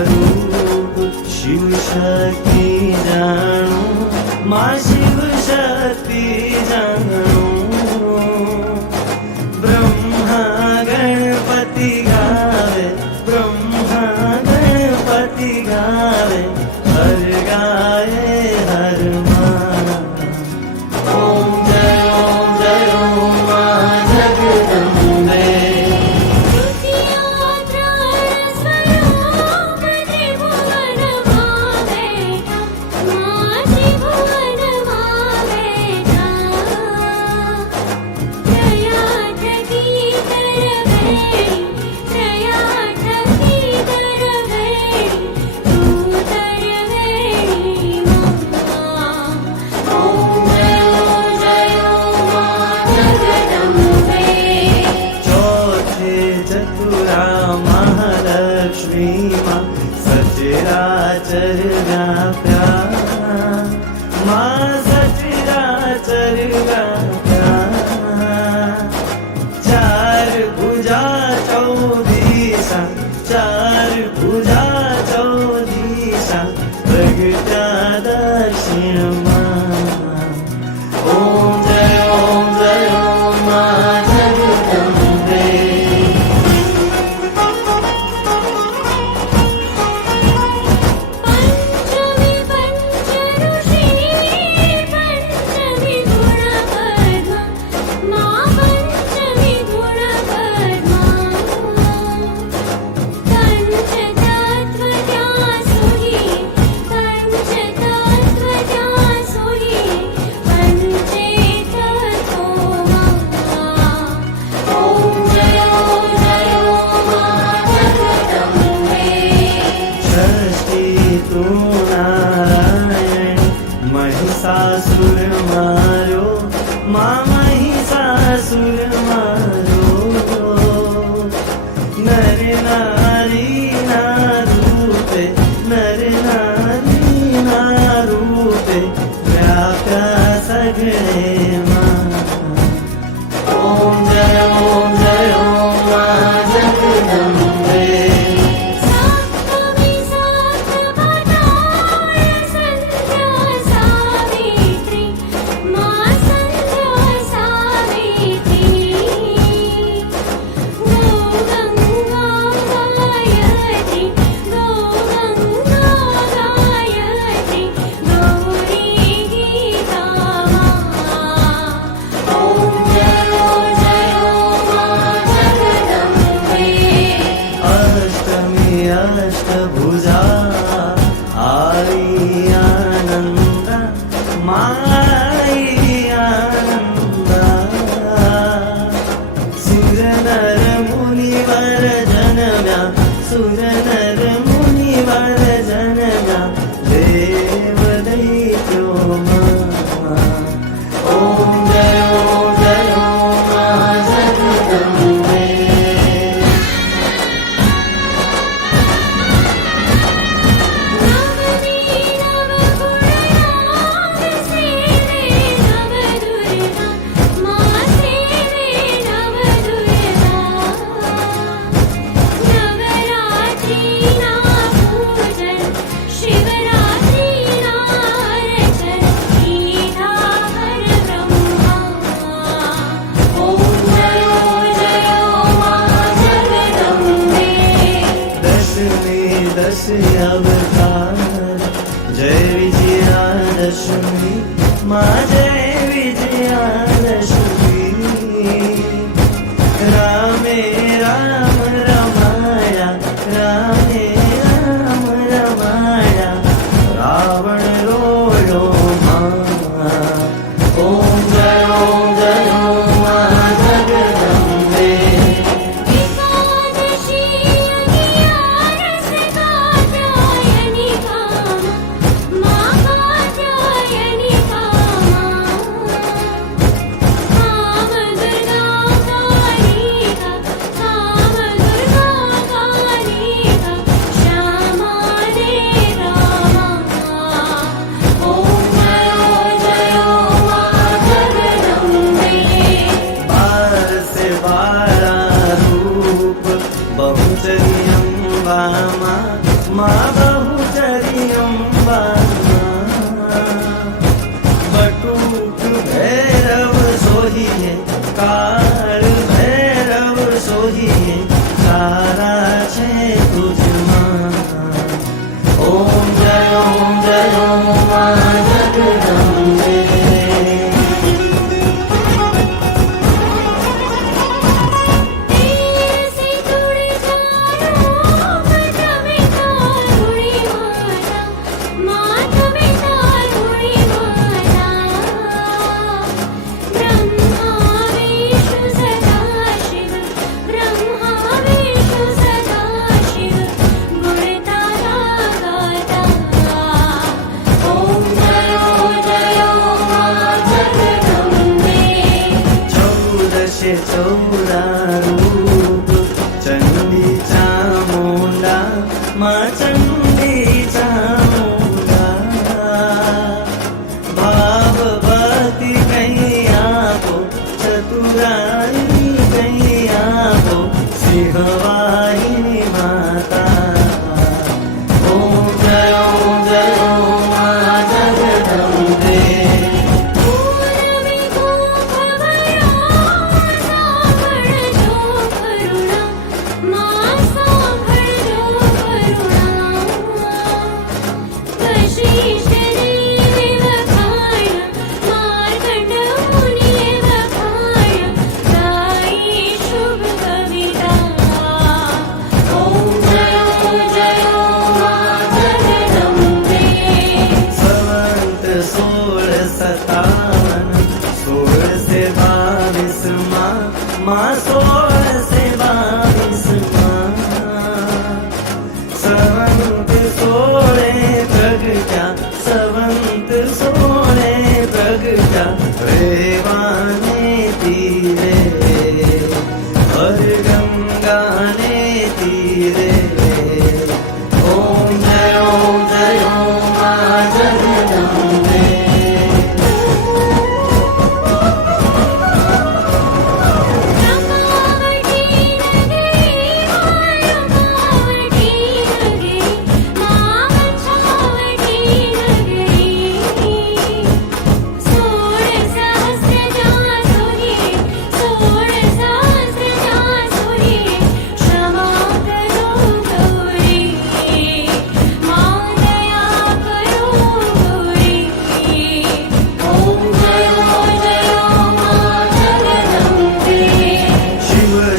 स्वरूप शिव शक्ति जाणो, माँ शिव शक्ति जाणो। ब्रह्मा गणपति गावे, ब्रह्मा गणपति गावे, हर गाये हर माँ। ओम जय ओम माँ जगदम्बे। महालक्ष्मी माँ सचराचर व्याप्या, माँ सचराचर व्याप्या। चार भुजा चौदीसा, चार भुजा चौदीसा, प्रगटा दक्षिण माँ। ओम जय ओम माँ जगदम्बे। महिषासुर मारो, माँ महिषासुर मारो। नर नारी ना रूपे, नर नारी ना रूपे, व्याप्या सगळे माँ। ओम जय ओम माँ जगदम्बे। अष्टभुजा आई आनंदा, माई आनंदा। सुर नर मुनिवर जनम्या, सुर नर मुनिवर जनम्या, देव दैत्यो माँ। ओम जय माँ जगदम्बे। दश अवतार जय विजयादशमी, माँ जय विजयादशमी। रामे राम रमाया, रामे राम रमाया, रावण रोयो माँ। ओम जय माँ जगदम्बे। माँ भी चाहूंगा। भाव भक्ति कहीं आपो, चतुराई कहीं आपो, सिंहवाहिनी माता। ओम जय मां जगदम्बे। माँ 16 से 22 संवत 16 प्रगटा, संवत 16 प्रगटा, रेवाने तीरे हर गंगा ने तीरे। ओम जय मां जगदम्बे।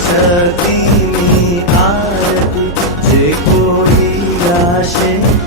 शक्ति में आरती जे कोई राशे।